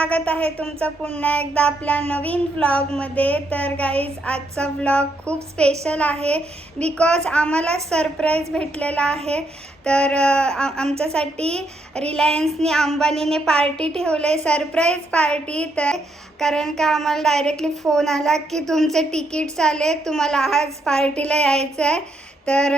स्वागत आहे तुमचं पुन्हा एकदा आपल्या नवीन व्लॉगमध्ये. तर गाईज आजचा व्लॉग खूप स्पेशल आहे बिकॉज आम्हाला सरप्राईज भेटलेला आहे. तर आमच्यासाठी रिलायन्सनी अंबानीने पार्टी ठेवलं आहे, सरप्राईज पार्टी. तर कारण का आम्हाला डायरेक्टली फोन आला की तुमचे तिकीट्स आले, तुम्हाला आज पार्टीला यायचं आहे. तर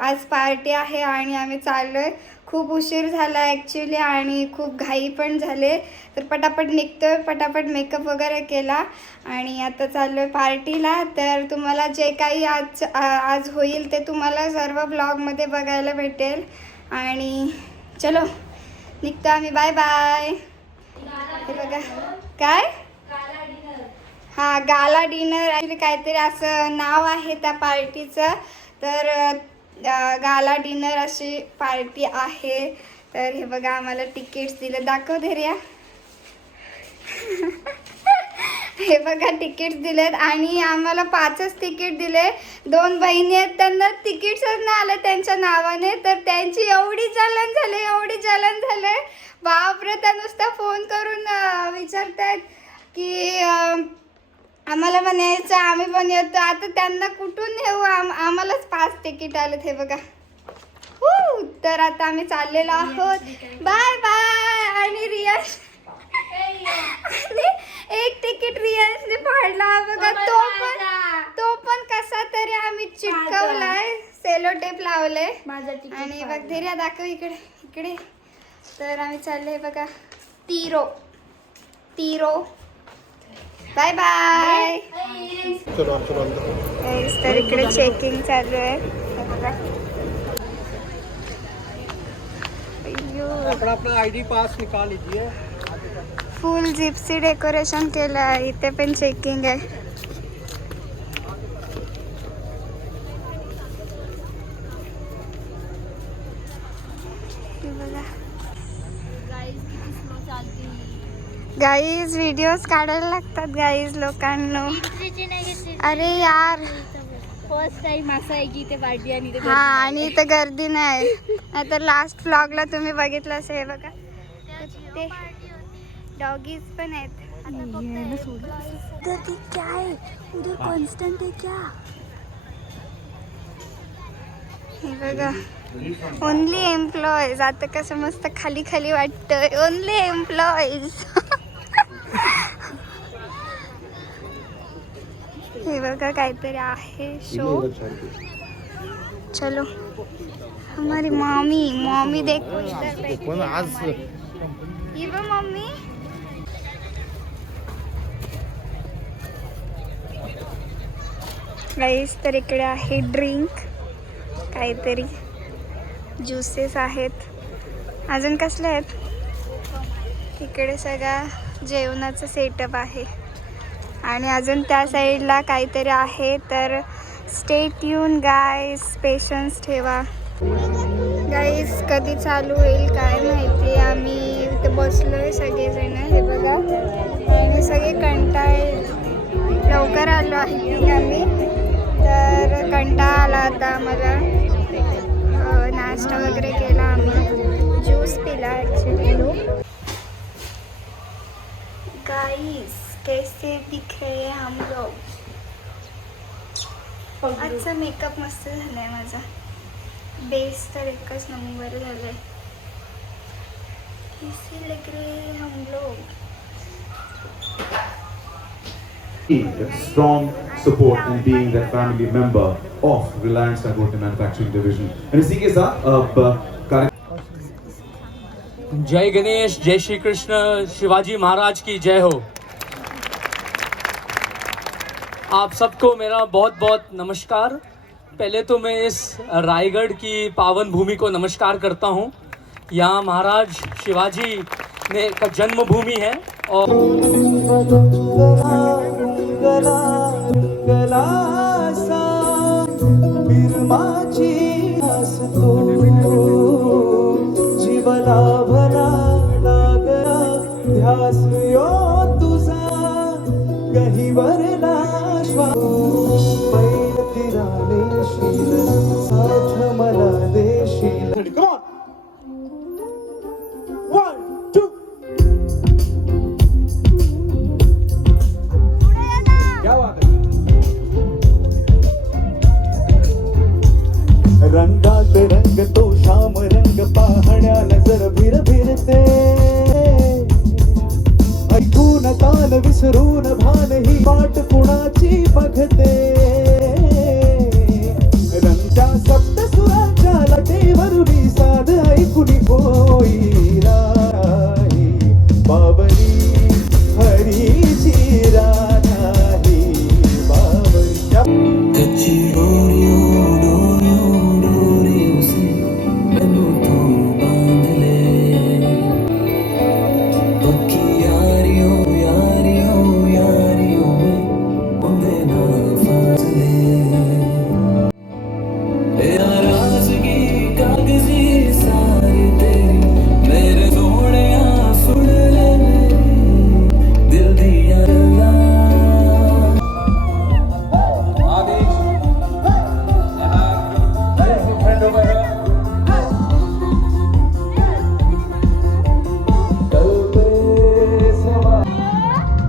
आज पार्टी आहे आणि आम्ही चाललो आहे. खूप उशीर झाला ॲक्च्युली आणि खूप घाई पण झाले. तर पटापट निघतो आहे, पटापट मेकअप वगैरे केला आणि आता चाललो आहे पार्टीला. तर तुम्हाला जे काही आज होईल ते तुम्हाला सर्व ब्लॉगमध्ये बघायला भेटेल. आणि चलो निघतो आम्ही, बाय बाय. हे बघा काय, हां गाला डिनर ॲक्च्युली काहीतरी असं नाव आहे त्या पार्टीचं. तर गाला डिनर अशी पार्टी आहे. तर हे बघा आम्हाला तिकीट्स दिले, दाखव धैर्या. हे बघा तिकीट्स दिलेत आणि आम्हाला 5च तिकीट दिले. 2 बहिणी आहेत त्यांना तिकीट्सच नाही आले त्यांच्या नावाने. तर त्यांची एवढी जलन झाले बापरे. त्या नुसता फोन करून विचारतायत की आम्हाला पण यायचं, आम्ही पण येतो. आता त्यांना कुठून नेऊ, आम्हालाच 5 तिकीट आलेत. हे बघा तर आता आम्ही चाललेलो आहोत, बाय बाय. आणि रियाज एक तिकीट रियाजने फाडला बघा, तो पण कसा तरी आम्ही चिटकवलाय, सेलो टेप लावले. आणि बघ धैर्या दाखव इकडे. तर आम्ही चालले बघा तीरो. Bye bye. तर इकडे चेकिंग चालू आहे. अपना आईडी पास निकाल लीजिए. फुल जिप्सी डेकोरेशन केलं आहे. इथे पण चेकिंग आहे. गाईज व्हिडिओज काढायला लागतात गाईज लोकांना. अरे यार फर्स्ट टाइम असं आहे की ते पार्टी आणि हा आणि इथे गर्दी नाही. नाहीतर लास्ट व्लॉगला तुम्ही बघितलं असेल. हे बघा ते डॉगीज पण आहेत. गर्दी क्या है उधर, कॉन्स्टंट है क्या. हे बघा ओनली एम्प्लॉईज. आता कसं मस्त खाली खाली वाटतं, ओनली एम्प्लॉईज. हे बघा काहीतरी आहे शो. चलो हमारी मम्मी देखो इधर आज मम्मी. गाईस तर इकडे आहे ड्रिंक, काहीतरी ज्युसेस आहेत. अजून कसले आहेत. इकडे सगळा जेवणाचं सेटअप आहे आणि अजून त्या साईडला काहीतरी आहे. तर स्टे ट्यून गाईस, पेशन्स ठेवा. गाईस कधी चालू होईल काय माहिती. आम्ही इथे बसलोय सगळेजण. हे बघा आणि सगळे लवकर आलो आहे आम्ही. तर कंटाळा आला आता आम्हाला. नाश्ता वगैरे केला आम्ही, ज्यूस पिला ॲक्च्युली. गाईस कैसे दिख रहे हैं हम लोग. आजचा मेकअप मस्त झालाय माझा. बेस तर एकच नंबर झालाय. कैसे लग रहे हैं हम लोग. Strong support and being that family member of Reliance Dangote Manufacturing Division. And इसी के साथ जय गणेश, जय श्री कृष्ण, शिवाजी महाराज की जय हो. आप सबको मेरा बहुत बहुत नमस्कार. पहले तो मैं इस रायगढ़ की पावन भूमि को नमस्कार करता हूँ. यहाँ महाराज शिवाजी ने का जन्मभूमि है. और जीवना भला नागरा ध्यास यो तुझा गहिवरला श्वास पैल फिराले शील साथ मला देशील. Come on. 1, 2. कुणी होई राही बाबरी हरीची राधाही बाबरी कच्ची डोरियों डोरियों डोरियों से मैनू तू बांध ले पक्की यारियों यारियों यारियों में उंदे ना फासले नाराज़गी कागज़ी सारी तेरी मेरे सोहणिया सुन ले मेरी दिल दिया गल्लां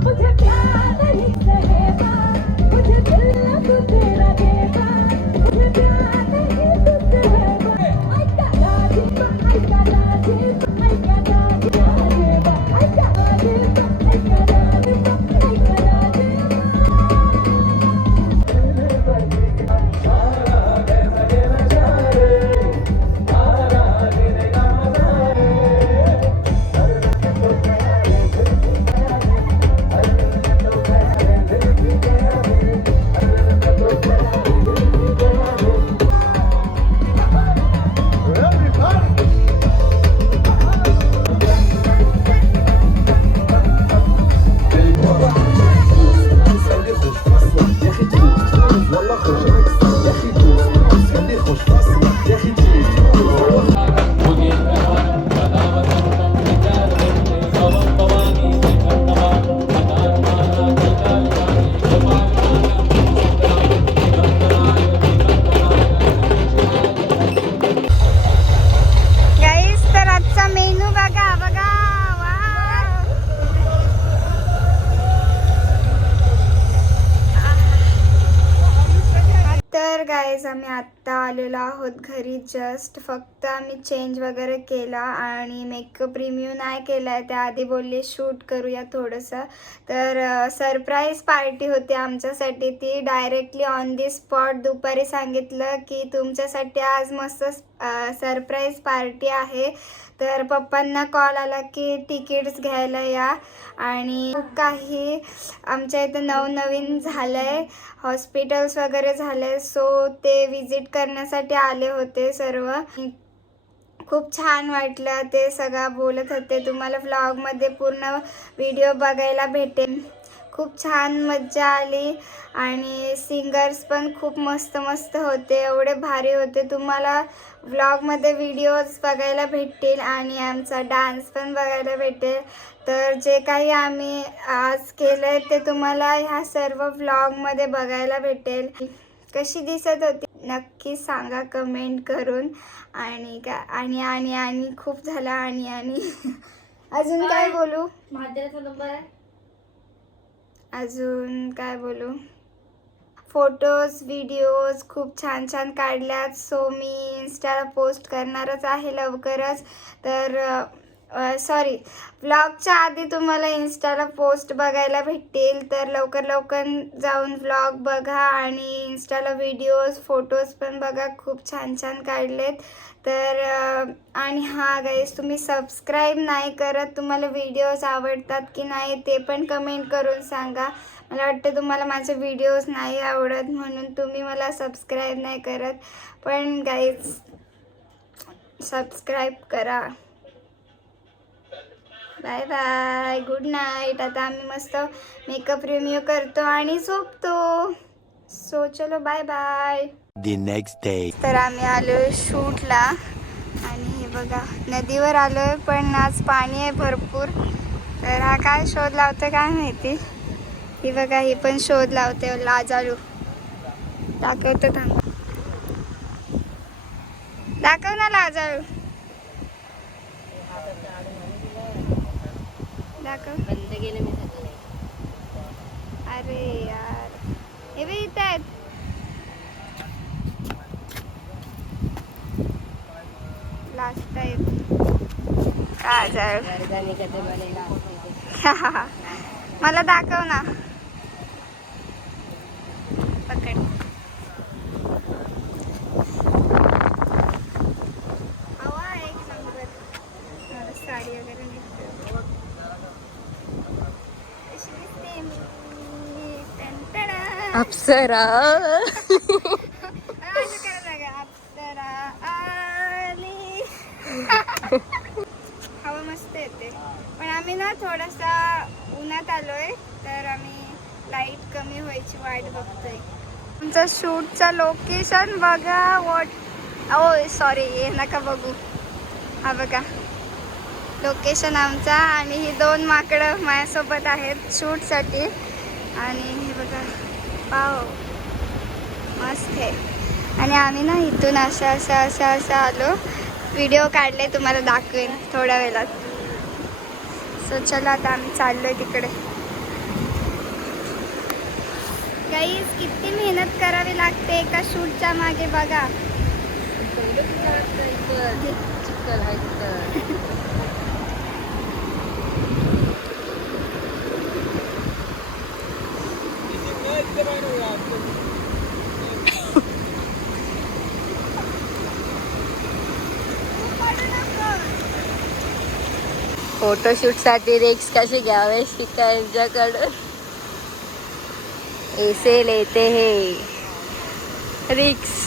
मुझे प्यार नहीं करेगा, मुझे दिल को तेरा देगा, मुझे प्यार नहीं करेगा। I got Rajiva, I got Rajiva, I got Rajiva, I got Rajiva, I got Rajiva, I got Rajiva. गाईस तर आजचा मेनू बघा बघा वाव. तर गाईज आम्ही आत्ता आलेलो आहोत घरी. जस्ट फक्त आम्ही चेंज वगैरे केला आणि मेकअप रिम्यू नाही केला आहे. त्याआधी बोलले शूट करूया थोडंसं. तर सरप्राईज पार्टी होती आमच्यासाठी. ती डायरेक्टली ऑन दी स्पॉट दुपारी सांगितलं की तुमच्यासाठी आज मस्त सरप्राईज पार्टी आहे. तर पप्पांना कॉल आला की तिकीट्स घ्यायला या. आणि खूप काही आमच्या इथं नवनवीन झालं आहे. हॉस्पिटल्स वगैरे झाले, सो ते विजिट करण्यासाठी आले होते सर्व. खूप छान वाटलं, ते सगळं बोलत होते. तुम्हाला व्लॉगमध्ये पूर्ण व्हिडिओ बघायला भेटेल. खूप छान मज्जा आली आणि सिंगर्स पण खूप मस्त मस्त होते, एवढे भारी होते. तुम्हाला व्लॉगमध्ये व्हिडिओज बघायला भेटतील आणि आमचा डान्स पण बघायला भेटेल. तर जे काही आम्ही आज केलं आहे ते तुम्हाला ह्या सर्व व्लॉगमध्ये बघायला भेटेल. कशी दिसत होती नक्की सांगा कमेंट करून. आणि आणि खूप झाला आणि अजून काय बोलू, महादेवाचा नंबर आहे. अजून काय बोलू. फोटोज व्हिडिओज खूप छान छान काढल्यात. सो मी इन्स्टाला पोस्ट करणारच आहे लवकरच. तर सॉरी, व्लॉगच्या आधी तुम्हाला इन्स्टाला पोस्ट बघायला भेटतील. तर लवकर लवकर जाऊन व्लॉग बघा आणि इन्स्टाला व्हिडिओज फोटोज पण बघा, खूप छान छान काढलेत. तर आणि हां गाईस, तुम्ही सबस्क्राईब नाही करत. तुम्हाला व्हिडिओज आवडतात की नाही ते पण कमेंट करून सांगा. मला वाटतं तुम्हाला माझे व्हिडिओज नाही आवडत म्हणून तुम्ही मला सबस्क्राईब नाही करत. पण गाईज सबस्क्राईब करा. Bye bye, good night. आता आम्ही मस्त मेकअप रिम्यू करतो आणि झोपतो. सो चलो bye bye. The next day. तर आम्ही आलो शूटला आणि हे बघा नदीवर आलो आहे, पण आज पाणी आहे भरपूर. तर हा काय शोध लावतो काय माहिती. ही बघा ही पण शोध लावते लाजालू. दाखवतो थांब, दाखव ना लाजालू, दाखव. बंद केलं मी सगळं. अरे यार, हे बी इथे आहेत. लास्ट आहेत काजळ. गर्दाने कधी बनेला. मला दाखव ना, पकड. हवा एक नंबर. अप्सरा असं करायला लागेल. अप्सरा आली. हवा मस्त येते, पण आम्ही ना थोडासा उन्हात आलोय, तर आम्ही लाईट कमी व्हायची वाट बघतोय. आमचं शूटचं लोकेशन बघा. ओ सॉरी, हे नका बघू. हा बघा लोकेशन आमचा, आणि ही 2 माकडं माझ्यासोबत आहेत शूटसाठी. आणि हे बघा पाव मस्त आहे. आणि आम्ही ना इथून असं आलो. व्हिडिओ काढले, तुम्हाला दाखवेन थोड्या वेळात. सो चला आता आम्ही चाललोय तिकडे. गाईज किती मेहनत करावी लागते एका शूटच्या मागे बघा. फोटोशूट साठी रिक्स कशी घ्यावे शिका यांच्याकडून. ऐसे लेते हे रिक्स.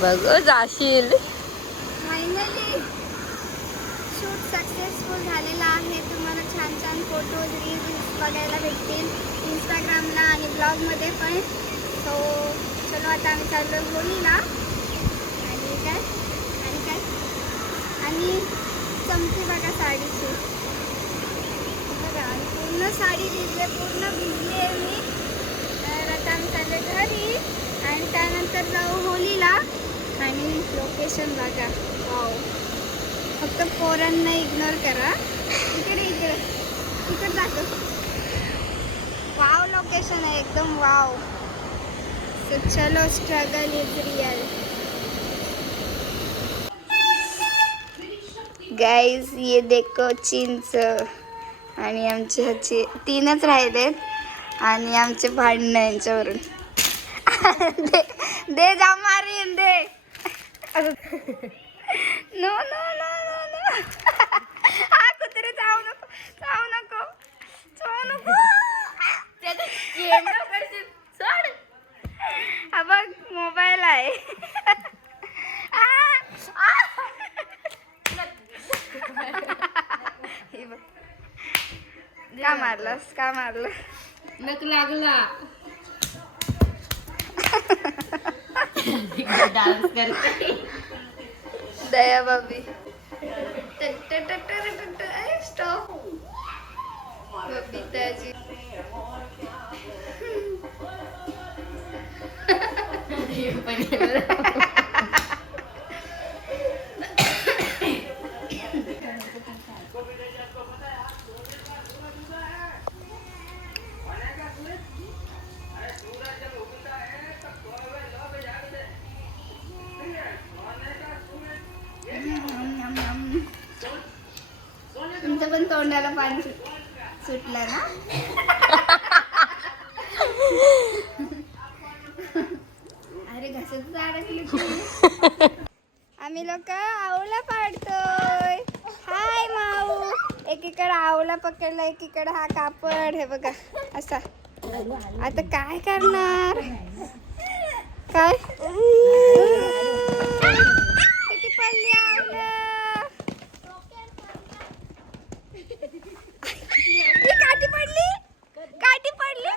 बघ जाशील. फायनली शूट सक्सेसफुल झालेला आहे. तुम्हाला छान छान फोटोज रील्स बघायला भेटतील इंस्टाग्रामला आणि ब्लॉगमध्ये पण. सो चलो आता आम्ही चाललो होलीला. आणि चमकी बघा साडीची बघा, आणि पूर्ण साडी भिजले, पूर्ण भिजली आहे मी. तर आता आम्ही चाललो घरी, आणि त्यानंतर जाऊ होलीला. आणि लोकेशन बघा, वाव. फक्त पोरांना इग्नोर करा. इकडे दाखव. वाव लोकेशन है एकदम वाव. तो चलो स्ट्रगल इज रियल. गाइस ये देखो चिंच. आणि आमचे ह्याचे 3च राहिलेत, आणि आमचे भांडणं यांच्यावरून. दे जा मारीन दे. No no no no no. हा कुत्रे जाऊ नको, जाऊ नको, जाऊ नको. हा बघ मोबाईल आहे. का मारलास, का मारलं? नक लागला. डान्स करते दया बाबी. स्टॉप बबीताजी. तुमच्या पण तोंडाला पाणी सुटलं ना. अरे घशात अडकली. आम्ही लोक आवला पाडतोय. हाय माऊ. एकीकडे आवला पकडला, एकीकडे हा कापड. हे बघा असा. आता काय करणार, काय किती पडली आवलं. काठी पडली, काठी पडली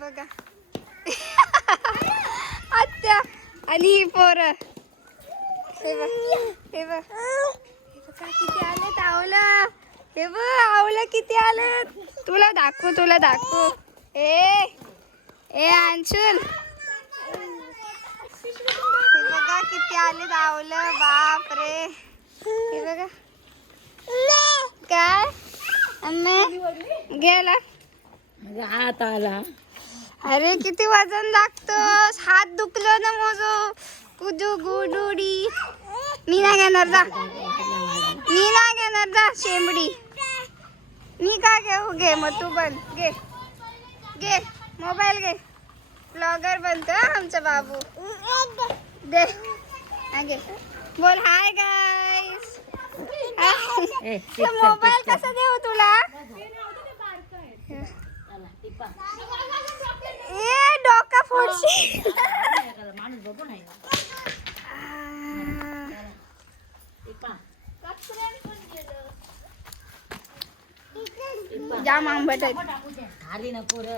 बघा. आत्या आणि ही पोरं. हे बघ, हे बघ, हे बघा किती आलेत आवलं. हे बघ आवलं किती आलेत. तुला दाखवू. ए अंशुल, हे बघा किती आलेत आवलं. बाप रे. हे बघा काय गेला हात आला. अरे किती वजन लागतोस. हात दुखलं ना मोजो. कुजू गुडुडी. मी नाही घेणार जा शेंबडी. मी का घेऊ. घे मग तू पण घे मोबाईल घे. ब्लॉगर बनतो हा आमचा बाबू. दे आगे बोल हाय गाईस. मोबाईल कसा देऊ तुला? ए डोका फोडशी. जाम आंबट आहे. खाली नको रे.